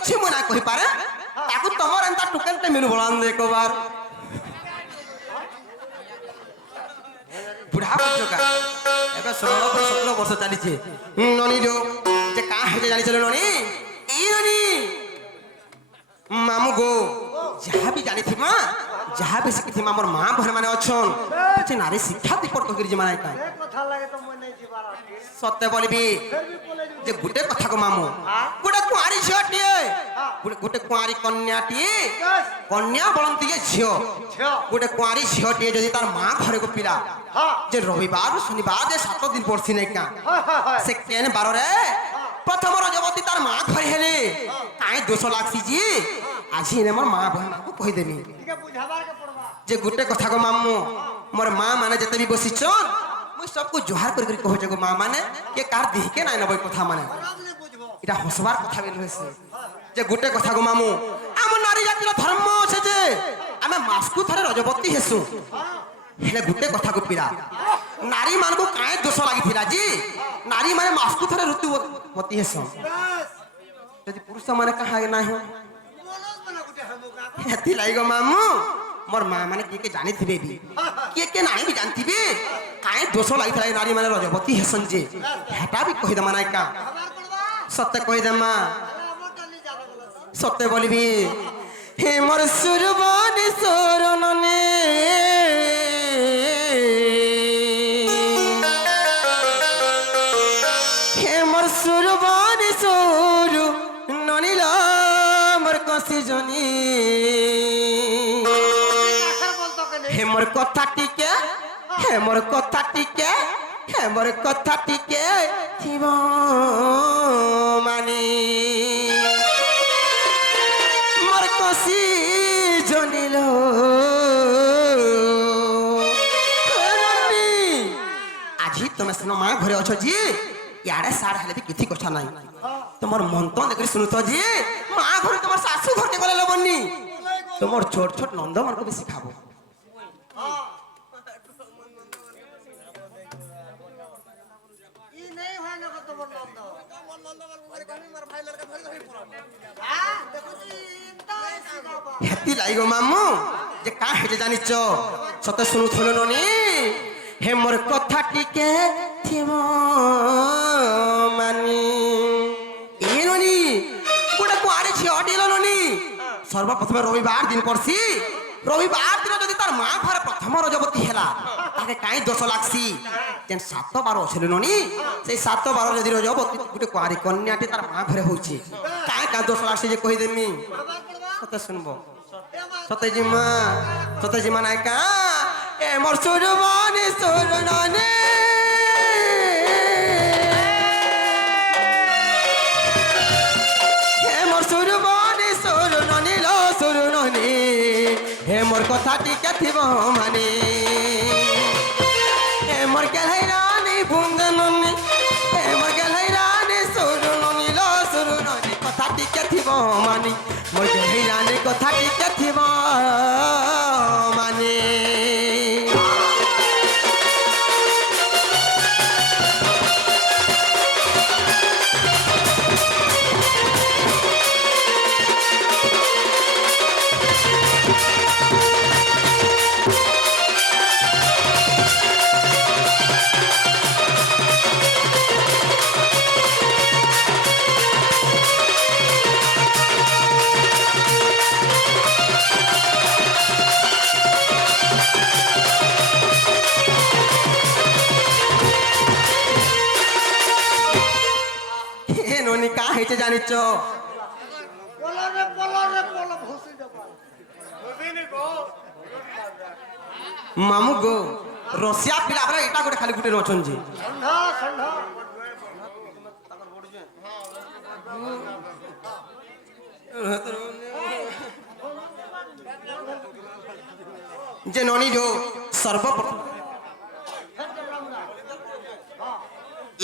କିଛି ମୁଁ ନା କହିପାରେ ତାକୁ ତମର ଏନ୍ତା ଟୁକେଲଟେ ମିନୁ ବଳାନ ଦେଖବାର ବୁଢା ବୁଝକା ଏବେ 16 ବର୍ଷ ଚାଲିছে ননি जो যে কা হেতে জানিছিল ননি এই ননি মামু গো যাহা বি জানিথিমা যাহা বি শিখিথিমা মোর মা ভরে মানে অছন যে নারী শিক্ষা দিপট করি যে মানে কা কথা লাগে তো মই নাই ଯିବାର ଅଛି সত্য বলিবি যে গুটে কথা গো মামু গুটে কুয়ারি ঝিওটিয়ে গুটে কুয়ারি কন্যাটিয়ে কন্যা বলন্তি যে ঝিও গুটে কুয়ারি ঝিওটিয়ে যদি তার মা ঘরে গো পিলা যে রবিবার শনিবার যে 7 দিন পড়ছি নাই কা সে কেন বাররে প্রথম রজবতী তার মা ঘরে হেলে কাই দোষ লাগছি জি আজি নে মোর মা বহন কো কই দেমি ঠিক বুঝাবার কে পড়বা যে গুটে কথা গো মামু মোর মা মানে যেতে বি বসিছন মই সবকো জোহার করি করি কহছে গো মা মানে কে কার দিকে নাই নবই কথা মানে এটা হসবার কথা বেল হইছে যে গুটে কথা গো মামু আম নারী জাতির ধর্ম আছে যে আমি মাসকু থরে রজবতী হেসু হেলে গুটে কথা গো পিরা নারী মানকু কাই দোষ লাগিথিলা জি নারী মানে মাসকু থরে ঋতুবতী হেসু যদি পুরুষ মানে কাহা নাই हो হেতি লাইগো মামু মোর মা মানে কে জানিথিবে বি কে নাই বি জানিথিবে কাই দোষ লাগিথিলা নারী মানে রজবতী হেসন যে হেটা বি কहि দমা নাই কা সত্য কহি দমা সত্য বলিবি হে মোর সুরবানি সরণনে হে মোর সুরবানি সরু ননিলা মোর কসি জনি হে মোর কথা টিকে হে মোর কথা টিকে হে মোর কথা টিকে থিব মানি মোর কসি জনিল আজি তুমি শুনো মা ঘরে অছ জি ইয়াড়ে সার হেলে বি কিছু কথা নাই তোমার মন তো দেখি শুনু তো জি মা ঘরে তোমার শাশু ঘরকে গলে লবনি তোমার ছোট ছোট নন্দ মানকো বেশি খাবো ই নাই হয় না কত বড় নন্দ নন্দ মার কনি মার ভাই লড়কা ধরে ধরে পুরা দেখো চিন্তা সিদাবা হেতি লাইগো মামু যে কা হেতে জানিছ সত শুনু থলো ননি হে মোর কথা টিকে থিব মানি এ ননি কোটা কুয়ারে ছিওটিলো ননি সর্বপ্রথমে রবিবার দিন পড়ছি রবিবার দিন যদি তার মা ঘরে প্রথম রজবতী হেলা তাকে কাই দোষ লাগছি যেন 7-12 ছিল ননি সেই 7-12 যদি রজবতী গুটে কুয়ারি কন্যাটি তার মা ঘরে হইছে কাই কা দোষ লাগছে যে কই দেমি সত শুনবো সত্যজিমা নাই কা এ মোর সুরবানি সুরননে হে মোর সুরবানি সুরননি লো সুরননি হে মোর কথা টিকে থিব মানে হে মোর কেলাই রানী বুন্দননি হে মোর কেলাই রানী সুরননি লো সুরননি কথা টিকে থিব মানে মোর কেলাই রানী কথা টিকে থিব মানে কা হেতে জানিছ পলরে ভুসি দেবা ভুসিনি গো মামু গো রসিয়া পিলা বলে এটা গোটে খালি গুটে রচন যে সন্ধ্যা সন্ধ্যা যে ননি जो सर्वप्रथम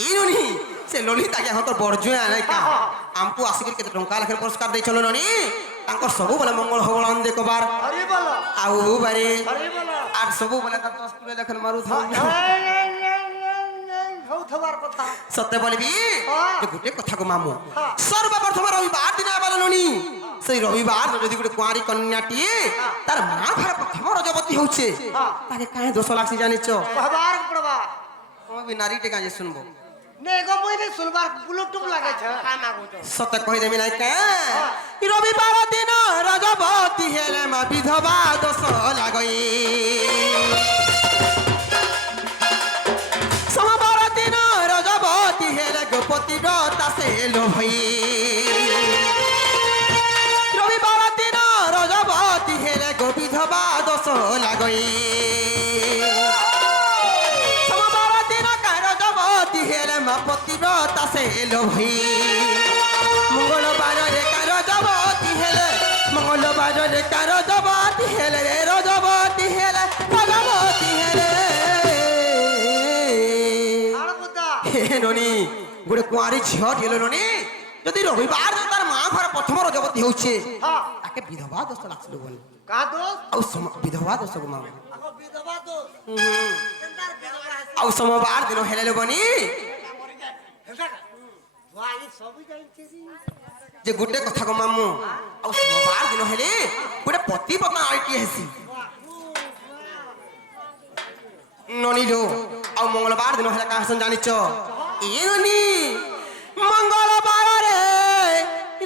ई ननी से ललिता के हतर बरजुआ नै का हमको आसिक के टंका लाख पुरस्कार दे चलो ननी तांकर सबु बले मंगल होगलान दे कबार हरि बोलो आउ बारे हरि बोलो आर सबु बले का 10 किलो लेखन मारू था हौ কথা সত্য বলবি যে গুটে কথা গো মামু সর্বপ্রথম রবিবার দিন আবার ননি সেই রবিবার যদি গোটে কুয়ারি কন্যাটিয়ে তার মা ঘরে প্রথম রজবতী হচ্ছে তাকে কাহে দোষ লাগছে জানিছ कहबार पड़बा তুমি বি নারীটে কাজে শুনবো ने एगो मुई ने सुनबार ब्लूटूथ लागे छ खाना गोतो সত্য কই দেবি নাই কে রবিবার দিন রজবতী হেলে মা বিধবা দোষ লাগই সোমবার দিন রজবতী হেলে গোপতি ব্রতা সে লোভই রবিবার দিন রজবতী হেলে গো বিধবা দোষ লাগই সোমবার দিন রজবতী হেলে মা পতিব্রতা সে লোভই মঙ্গলবার রে রজবতী হেলে মঙ্গলবার রে রজবতী হেলে রে রজবতী হেলে রজবতী হেলে आड़ बुद्धा হে ননি গোটে কুয়ারি ঝিও ছিল ননি যদি রবিবার দিন তার মা ঘরে প্রথম রজবতী হচ্ছে हां তাকে বিধবা দোষ লাগছিল বলে का दोस्त ଆଉ ବିଧବା ଦୋଷ ଗো ମା ako विधवा दोस्त केंदार विधवा है ଆଉ সোমবার ଦିନ ହେଲେ ବନି हेसा भाई सब जाई छी ଯେ ଗୋଟେ କଥା ଗো ମାମୁ ଆଉ সোমବାର ଦିନ ହେଲେ ଗୋଟେ ପତି ପତ୍ନୀ ଆଇଟି ହେସି ନନିଲୋ ଆଉ ମଙ୍ଗଳବାର ଦିନ ହେଲେ କାହା ସନ୍ ଜାଣିଛ ଏ ନନି ମଙ୍ଗଳବାରରେ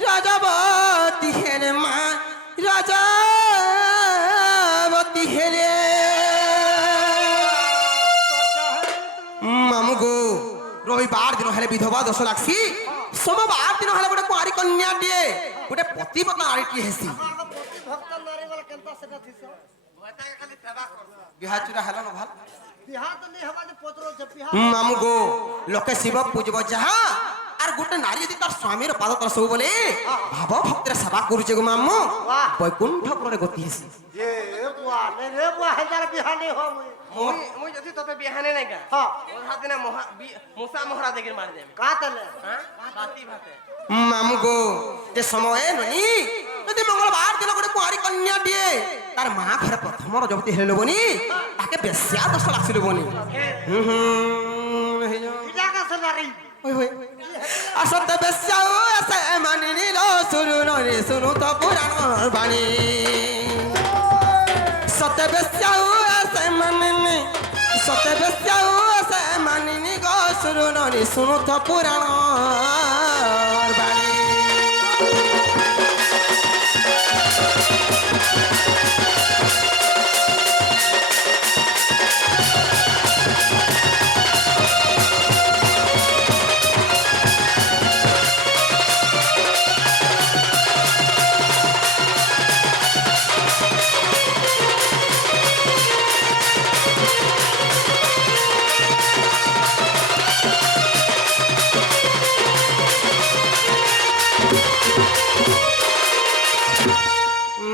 ରଜବତୀ ହେଲେ ମା ରଜବତୀ ହେଲେ ମାମୁ ଗো রবিবার দিন হেলে বিধবা দোষ লাগছি সোমবার দিন হেলে গোটে কুয়ারি কন্যাটিয়ে গোটে পতি পত্নী আইটি হেসি ako poti भक्त नारी वाला केंता सेटा थिस भता के खाली सेवा कर বিহা চুরা হেল ন ভাল बिहार तो नहीं हवा जे पत्रो जे बिहार মামু গো লোকে শিব পূজব যাহা আর গোটে নারী যদি তার স্বামীর পাদ তল সব বলে ভাব ভক্তের সেবা করুছে গো মামু वाह বৈকুণ্ঠপুরে গতি হেসি ये बुआ ने रे बुआ हजार बिहार नहीं हो मुई মুই যদি তোতে বিহানে নাই গা हां ওর হাতে না মুসা মোহরা দেখে মারি দেবে का तले হ্যাঁ বাতি ভাতে মামু গো যে সময় ননি যদি মঙ্গলবার দিন গোটে কুয়ারি কন্যাটিয়ে তার মা ঘরে প্রথম রজবতী হেল বনি তাকে বেশিয়া দোষ লাগছিল বনি इजा का सनारी ওই ওই আসতে বেশাও এসে মানি নিল শুরু নরে শুনু তো পুরাণর বাণী সতে বেশাও এসে মানি সতে বেশাও এসে মানি নি গো শুরু নরে শুনু তো পুরাণর বাণী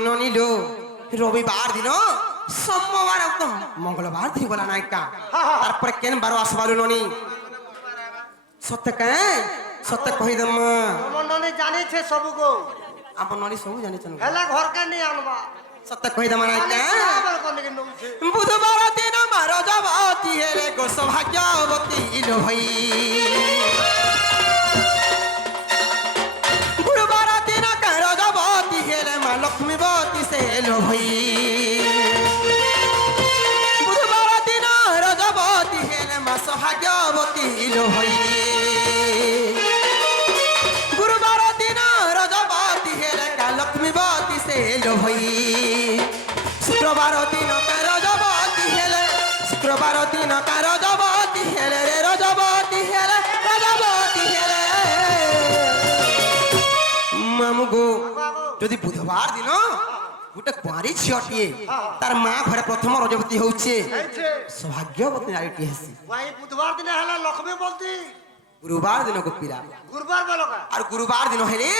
ননিলো রবিবার দিন সোমবার একদম মঙ্গলবার দিন বলা নাইকা তারপরে কেন বারো আসবারু ননি সত্য কে সত্য কহিদম মন্ডনে জানি छे सब को আমার ননি সব জানিছেন हेला घर के नहीं आनबा সত্য কহিদম নাইকা बराबर कोने के नौ छे বুধবার দিন মার রজবতী হেলে গো সৌভাগ্যবতী ইলো হই গুরুবার দিন রজবতী হেলে মা লক্ষ্মীবতী সে এলো হই বুধবার দিন রজবতী হেলে মা সৌভাগ্যবতী ইলো হই গুরুবার দিন রজবতী হেলে কা লক্ষ্মীবতী সে এলো হই শুক্রবার দিন রজবতী হেলে শুক্রবার দিন রজবতী হেলে রে রজবতী হেলে রজবতী হেলে মামু গো যদি বুধবার দিন গোটে কুয়ারি ঝিଅଟିଏ তার মা ঘরে প্রথম রজবতী হচ্ছে छे সৌভাগ্যবতী নারীটি হেসি भाई बुधवार दिन हेला लक्ष्मी बोलती গুরুবার দিন গোপীরা गुरुवार बोलोगा আর গুরুবার দিন হেলে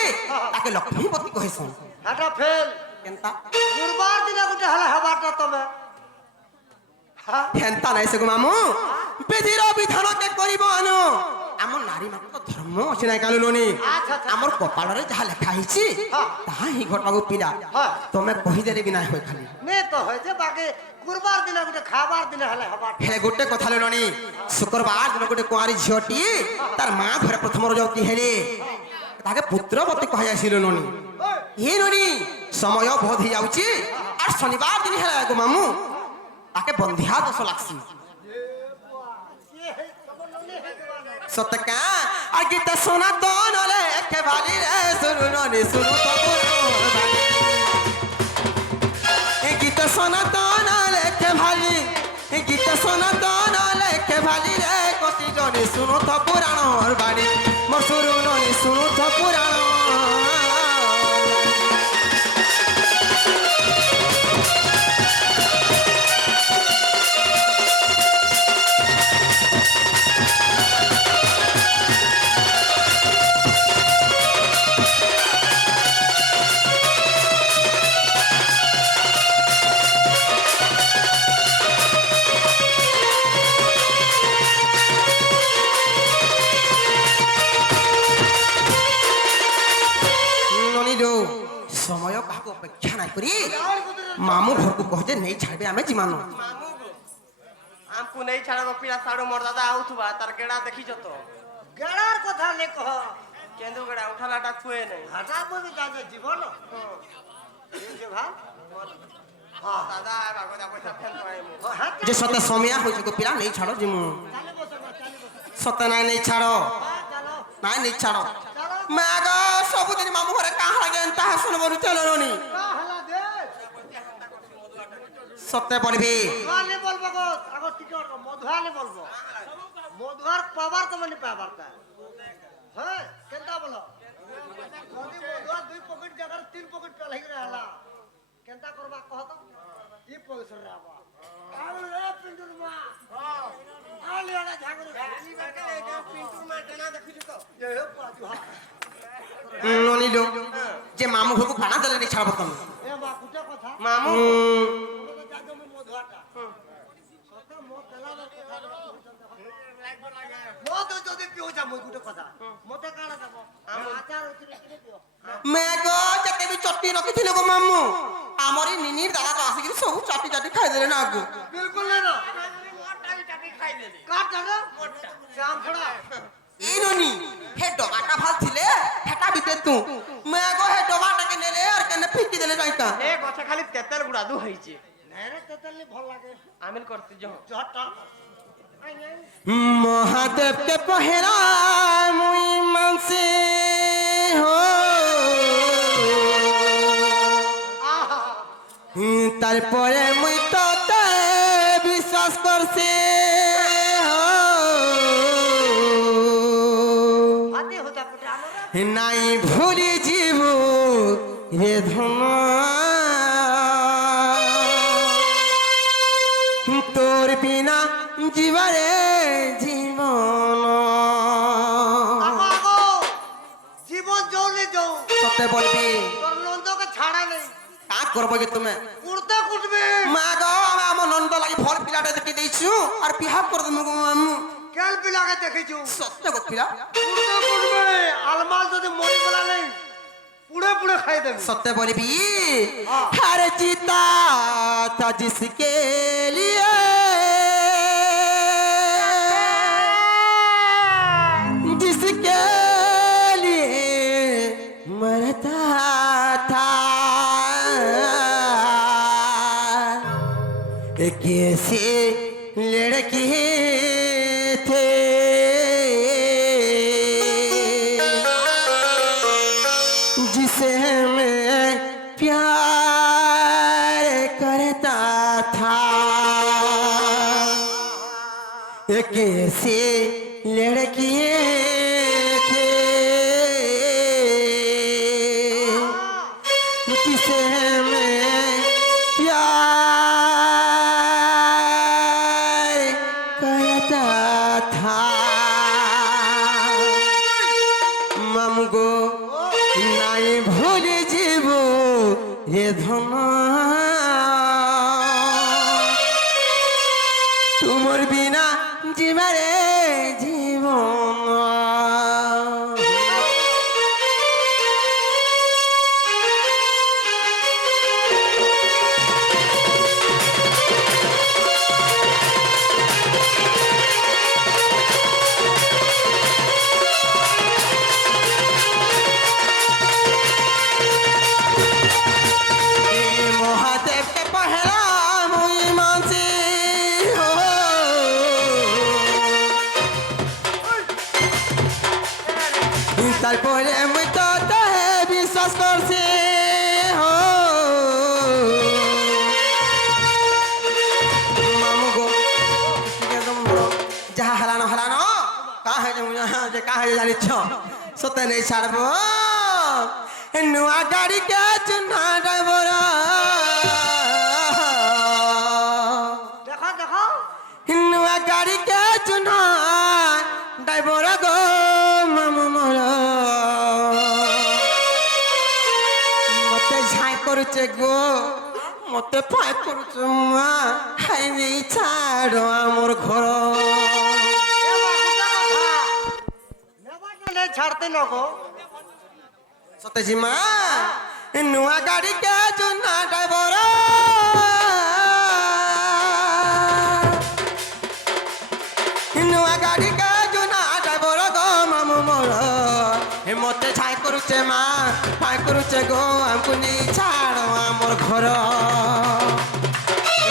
তাকে লক্ষ্মীপতি কহেছন हटा फेल কেনতা गुरुवार दिन गुटे हेला हवाटा तमे हां হেনতা নাই সে গো মামু বিধির বিধানকে করিব আনো আমার নারী মাত্র ধর্ম আছে নাই কালু ননি আচ্ছা, আচ্ছা। আমার কপালরে যাহা লেখা হইছি হ্যাঁ। তাহা হি ঘটবাকু পিলা হ্যাঁ। তুমি কহিদেলে বিনা হয় খালি ने तो है जे बाकी गुरुवार दिन गुटे खाबार दिन हेला हवाटा হেলে গোটে কথা ননি শুক্রবার দিন গোটে কুয়ারি ঝিଅটি তার মা ঘরে প্রথম রজবতী হেলে তাকে পুত্রবতী কহাইছিল ননি ଏ ନନି ସମୟ ବହୁତ ହେଇଯାଉଛି আর শনিবার দিন হেলা গো মামু তাকে বন্ধিয়া দোষ লাগছি সতকা আর গীতা শোনা তো নলে একে ভালি রে শুরু ননি শুরু তো এই গীতা শোনা তো নলে একে ভালি এই গীতা শোনা তো নলে একে ভালি রে কতি জনি শুনু তো পুরাণর বাণী মোর শুরু ননি শুনু তো পুরাণ সময় কাহাকে অপেক্ষা নাই করি মামু ঘরକୁ কহতে নেই ছাড়বে আমি জিমানো ଆମକୁ ନେଇ ଛାଡ଼ ପିଲା ସାଡୁ ମୋର ଦାଦା ଆଉଥିବା ତାର ଗେଡା ଦେଖିଛ ତ গেড়ার কথা নে কহ କେନ୍ଦୁ ଗେଡା ଉଠାଲାଟା ଛୁଏ ନାହିଁ হাঁটা বমি কাজে জীবন এই যে ভাই হ্যাঁ ଦାଦା ବାଗଦା ପଇସା ଫେନ୍ ପାଇମୁ হ্যাঁ যে সতে সময়া হইছে গো পিলা নেই ছাড়ো জিমু চালে বসো না চালে বসো সতে নাই নেই ছাড়ো হ্যাঁ চলো নাই নেই ছাড়ো চলো মাগ ସବୁଦିନ মামু ঘরে কাহা লাগে তাহা শুনবনি চলনি কা হলা দে সতে বলবি মধুয়ালে বলবো গো আগো টিকট মধুয়ালে বলবো মধুয়ার পাবার তো মানে পাবার তা হ্যাঁ কেনটা বলো যদি মধুয়ার দুই পকেট জায়গার তিন পকেট পেল হই গলা কেনটা করবা কহ তো ই পয়সা রে আবা আউ রে পিন্টুর মা হ্যাঁ আলি ওটা ঝাগরে ই বাকে এটা পিন্টুর মা কেনা দেখিছ তো এ পাজু হ্যাঁ ননিলো যে মামু ঘরକୁ কানা দেলে নেই ছাড়ব তুমি এ মা কুটা কথা ମାମୁ তোমরা যাজো মো মধুয়াটা সতে মো তেলার কথা মো তো যদি পিও যা মই গুটে কথা মতে কানা যাব আচার উতরে পিও মেঘ যেতে বি চটনি রখিଥିଲେ গো মামু আমারই নিনির দাদা তো আসিকি সব চাটি চাটি খাই দেলে না আগু बिल्कुल नहीं ना ମୋଟା ବି ଚାଟି ଖାଇଦେଲି काट जाना शाम खड़ा এই ননি হে ডবাটা ভাল ছিলে হেটা বিতে তু মেঘ হে ডবাটাকে নেলে আর কেনে ফিকি দেলে যাইতা ଏ ଗଛ ଖାଲି ତେତେଲ ଗୁଡା ଦୁ ହେଇଛି नहीं रे तेतली भल लागे ଆମିଲ କରିଛି ଯହ झट आई आई মহাদেব কে পহেরা মুই মানসি হো आहा তারপরে মুই তোতে বিশ্বাস করছি হো हाथी होता पुटानो रे নাই ভুলি জীব রে ধন তোর বিনা জীবরে জীবন आगो आगो जीवन जोले जो সতে বলবি তোর নন্দ কে ছাড়া নেই কা করবো কি তুমি কুড়তে কুটবে মা গো আমি আমার নন্দ লাগি ভল পিলাটা দেখি দিয়েছু আর বিহাব করে দেবো গো মামু কেল পিলাকে দেখিছু সত্য গো পিলা কুড়তে কুটবে আলমাল যদি মরি গলা নেই পুড়ে পুড়ে খাই দেবে সত্য বলবি हाँ। हर जीता था जिसके लिए जिसके लिए मरता था एक ऐसी लड़की थे जिसे मैं प्यार करता था एक ऐसी लड़की थे जिसे मैं प्यार करता था মামগো নাই ভুলে জীব রে ধন তোমার বিনা জীবরে জীবন বিশ্বাস করছে মামু গো একদম যাহা হেলানো হেলানো কাহে জানিছ সতে নেই ছাড়ব নূয়া গাড়ি কে চুনা ড্রাইভর দেখো দেখো নূয়া গাড়ি কে চুনা ড্রাইভর গো মামু মোর মতে ঝাই করছে গো মতে ফাই করছে মা হাই নেই ছাড়ো আমার ঘর ছাড়তে নগো সতেজি মা নূয়া গাড়ি কে চুনা ড্রাইভর নূয়া গাড়ি কে চুনা ড্রাইভর গো মামু মোর মতে ছাই করছে মা ফাই করছে গো আমকু নেই ছাড়ো আমার ঘর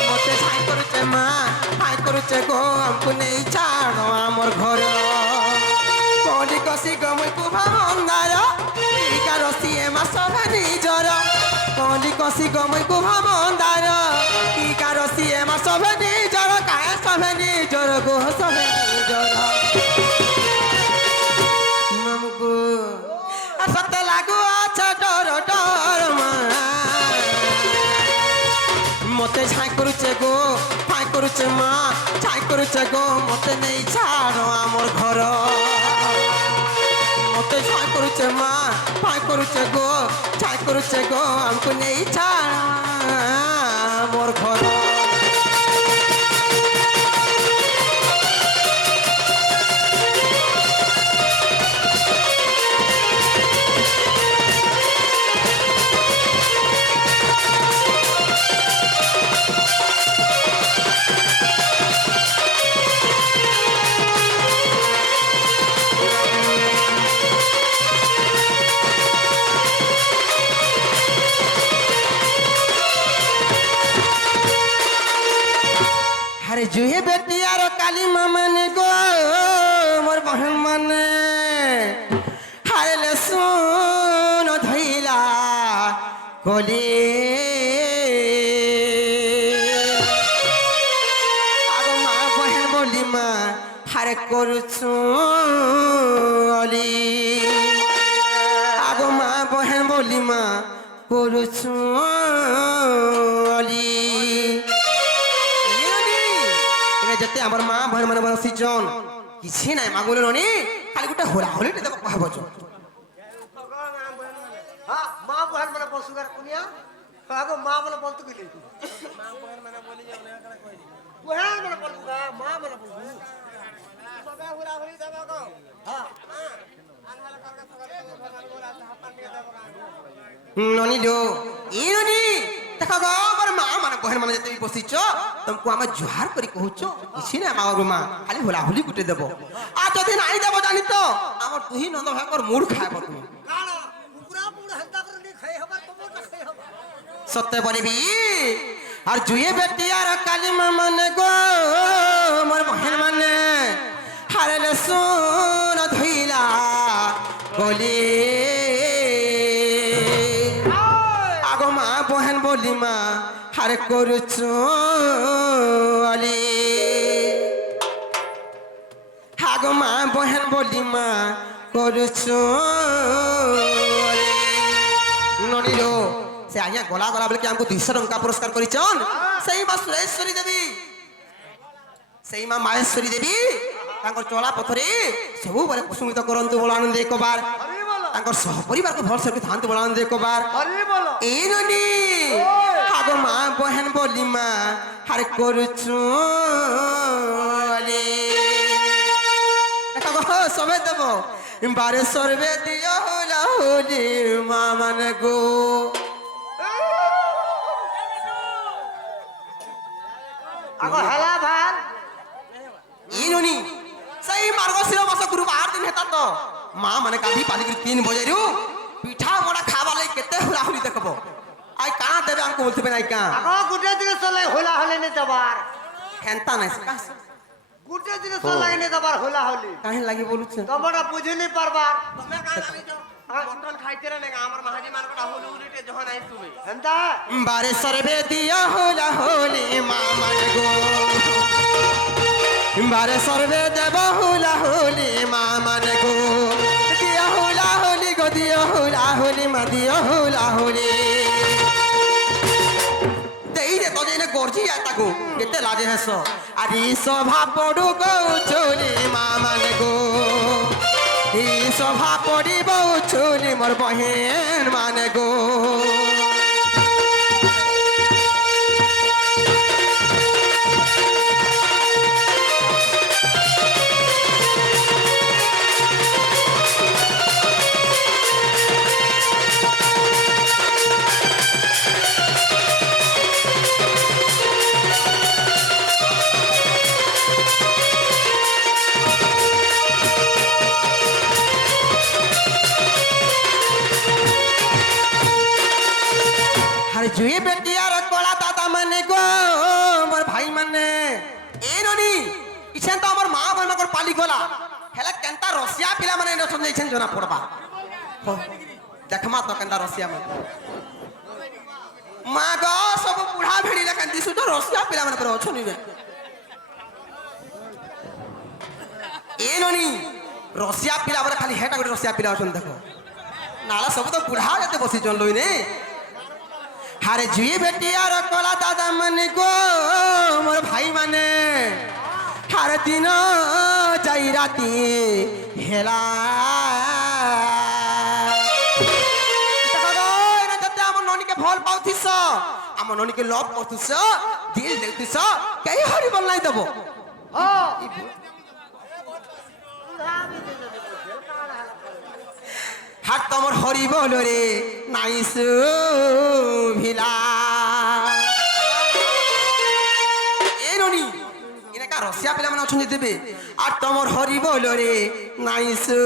মতে ছাই করছে মা ফাই করছে গো আমকু নেই ছাড়ো আমার ঘর কলি কষি গমই কুভা মন্দার ইকার সিয়ে মাস নিজর কলি কষি গমই কুভা মন্দার ইকার সিয়ে মাস নিজর কায়ে সভে নিজর গো সভে নিজর মামুকু সতে লাগু আছে ডর ডর মা মতে ছাই করছে গো ফাই করছে মা ছাই করছে গো মতে নেই ছাড়ো আমার ঘর মতে ছাই করছে মা ফাই করছে গো ছাই করছে গো আমকু নেই ছাড়ো আমার ঘর আরে জুহে বেটি আর কালী মামানে গো মোর বহন মানে হারলে শুন ধইলা কলি আর মা বহন বলি মা হারে করছু অলি আগো মা বহন বলি মা করছু অলি যেতে আমার মা ভয় মানে বসিছন কিছু নাই মাগুলো ননি খালি গোটে হোলা হোলি দেব কহব হ্যাঁ মা বহান মানে বসুগার কুনিয়া আগো মা মানে বলতে গেলি বহান মানে বলুগা মা মানে বলু সবে হুরা হুরি দেব গো হ্যাঁ আনমালা করকে ননি দো ই ননি দেখো গো আমার মা মানে বহন মানে যেতে বসিছ তুমকু আমি জুহার করি কহুছ কিছু না আমার মা খালি হোলা হোলি গুটে দেব আর যদি নাই দেব জানি তো আমার তুই নন্দ ভাগর মুড খাইব তুমি কানা কুকুরা পুরা হত্যা করে খাই হবা তোমটা খাই হবা সত্য বলিবি আর জুয়ে বেটি আর কালী মা মানে গো আমার বহন মানে হারলে শুন ধইলা বলি আগো মা বহেন বলি মা হারে করছু অলি আগো মা বহেন বলি মা করছু অলি ননির সে আজ্ঞা গলা গলা বলে কি আমাকে 200 টঙ্কা পুরস্কার করিছন সেই মা সুরেশ্বরী দেবী সেই মা মাহেশ্বরী দেবী তাঙ্কর চলা পথরে সবু বলে কুসুমিত করন্তু বল আনন্দ একবার হরি বলো তাঙ্কর সহপরিবারকে ভলসে থান্তু বল আনন্দ একবার হরি বলো এই ননি আগো মা বহেন বলি মা হারে করছু অলি দেখো সবে দেব বারে সর্বে দিও হোলা হোলি মা মানে গো আগো হেলা ভাল ইনুনি সেই মার্গশির মাস গুরুবার দিন হেতা তো মা মানে গাধি পালি করে 3 বজাইরু পিঠা বড়া খাবার লাগি কেতে হুলা হুলি দেখব আই কানা দেবে আমাকে বলতে না কা আগো গুটে দিকে চলে হোলা হলে নে যাবার হেনতা নাই গুটে দিকে চলে নে যাবার হোলা হলি কাহিন লাগি বলুছ তোমরা বুঝিনি পারবা তুমি কান মটন খাইতে রে নেগা আমার মাহাজি মার্কেট হলু উলিটে যখন আই তুবে হেন্তা বারে সর্বে দিয়া হোলা হোলি মা মানে গো বারে সর্বে দেব হোলা হোলি মা মানে গো দিয়া হোলা হোলি গো দিয়া হোলা হোলি মা দিয়া হোলা হোলি দেই রে তো যেনে গর্জি আতাকু কেতে লাজে হেস আরি সভা পড়ু গো চলি মা মানে গো এই সভা পড়িব চলি মোর বহেন মানে গো আরে জুয়ে বেটিয়ার কলা দাদা মানে গো মোর ভাই মানে এই ননি ইছেন তো আমার মা বনকর পালি গলা হেলা কেনতা রসিয়া পিলা মানে নছন যাইছেন জনা পড়বা দেখমা তো কেনতা রসিয়া মানে মা গো সব বুড়া ভিড়িলে কান্দি সুতো রসিয়া পিলা মানে পরে অছনি রে এই ননি রসিয়া পিলা বলে খালি হেটা করে রসিয়া পিলা অছন দেখো নালা সব তো বুড়া যেতে বসিছন লই নে হারে জুয়ে বেটিয়ার কলা দাদা মানে গো মোর ভাই মানে হারে দিন যাই রাতি হেলা আমার ননীকে ভাল পাউথিস আমার ননীকে লভ করতিস দিল দেউতিস কেই হরি বল নাই দেব হাত তোমার হরি বল রে নাইসু ভিলা এই ননি এনাকা রসিয়া পিলা মানে অছন্তি দেবে আর তোমার হরি বল রে নাইসু